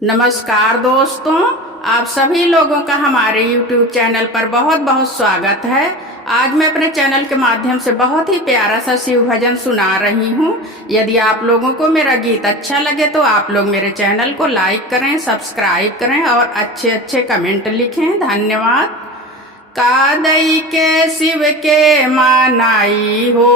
नमस्कार दोस्तों, आप सभी लोगों का हमारे YouTube चैनल पर बहुत बहुत स्वागत है। आज मैं अपने चैनल के माध्यम से बहुत ही प्यारा सा शिव भजन सुना रही हूँ। यदि आप लोगों को मेरा गीत अच्छा लगे तो आप लोग मेरे चैनल को लाइक करें, सब्सक्राइब करें और अच्छे अच्छे कमेंट लिखें। धन्यवाद। कादई के शिव के मानाई हो,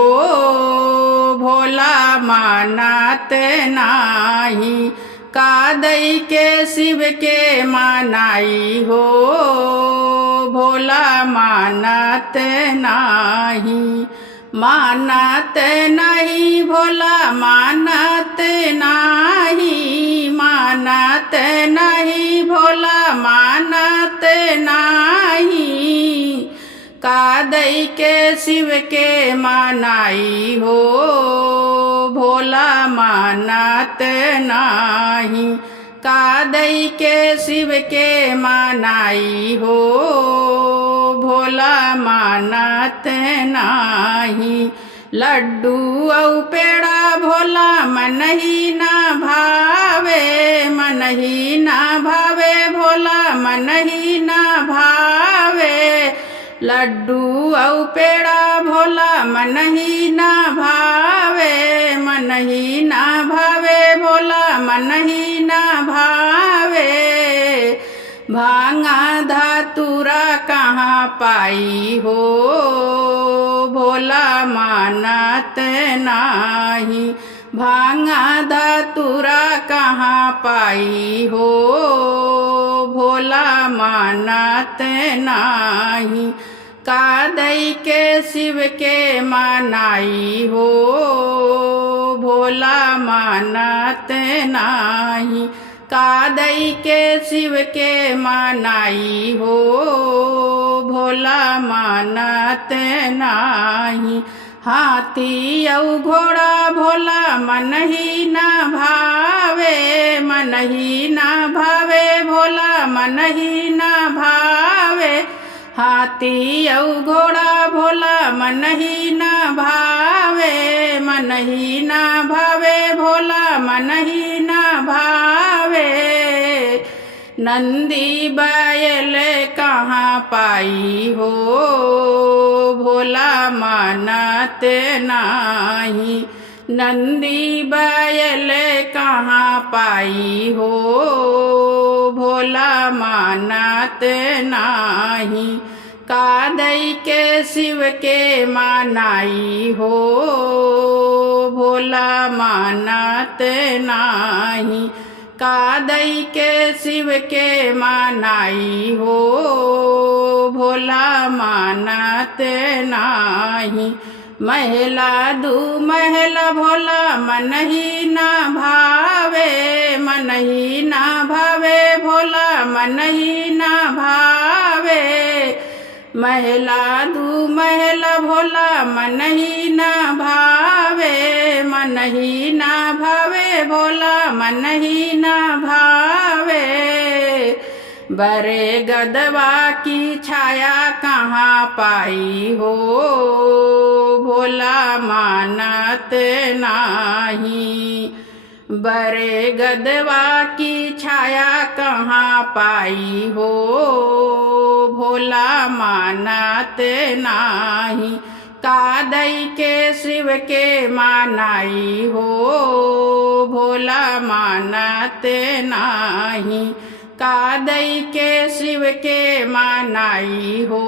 भोला मानत नाही। कादई के शिव के मानाई हो, भोला मानत नाही। मानत नहीं भोला मानत नाही, मानत नहीं भोला मानत नाही। कादई के शिव के मानाई हो, भोला मानत नाही। कादई के शिव के मानाई हो, भोला मानत नाही। लड्डू औ पेड़ा भोला मन ही ना भावे, मन ही ना भावे भोला मन ही ना भावे। लड्डू औ पेड़ा भोला मन ही ना भावे, मन ही ना भावे भोला मन ही ना भावे। भांगा धतूरा कहाँ पाई हो, भोला मानत नाही। भांगा धतूरा कहाँ पाई हो, भोला मानत नाही। कादई के शिव के मानाई हो, भोला मानत नाही। कादई के शिव के मानाई हो, भोला मानत नाही। हाथी औ घोड़ा भोला मन ही ना भावे, मन ही ना भावे भोला मन ही ना भावे। हाथी औ घोड़ा भोला मन ही ना भावे, मन ही ना भावे भोला मन ही ना भावे। नंदी बैल कहाँ पाई हो, भोला मानत नाही। नंदी बैल कहाँ पाई हो, भोला मानत नाही। कादई के शिव के मानाई हो, भोला मानत नाही। कादई के शिव के मानाई हो, भोला मानत नाही। महला दू महला भोला मन ही ना भावे, मन ही ना भावे भोला मन ही ना भावे। महला दू महला भोला मन ही ना भावे, मन ही ना भावे भोला मन ही ना भावे। बरे गदवा की छाया कहाँ पाई हो, भोला मानत नाही। बरे गदवा की छाया कहाँ पाई हो, भोला मानत नाही। कादई के शिव के मानाई हो, भोला मानत नाही। कादई के शिव के मानाई हो,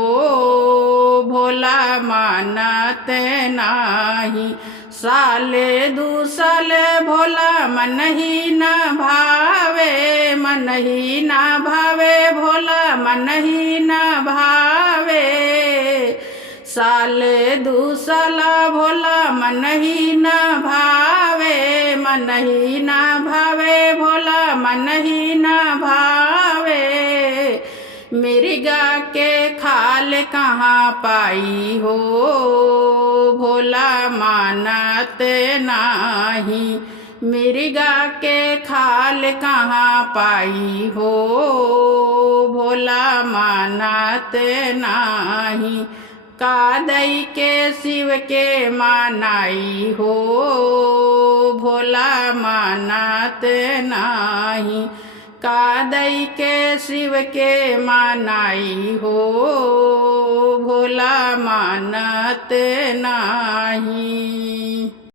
भोला मानत नाही। साले दू साले भोला मन ही ना भावे, मन ही ना भावे भोला मन ही ना भावे। साले दू साला भोला मन ही ना भावे, मन ही ना भावे भोला मन ही ना भावे। मिर्गा के खाल कहाँ पाई हो, भोला मानत नाही। मिर्गा के खाल कहाँ पाई हो, भोला मानत नाही। कादई के शिव के मानाई हो, भोला मानत नाही। कादई के शिव के मानाई हो भोला मानत नाही।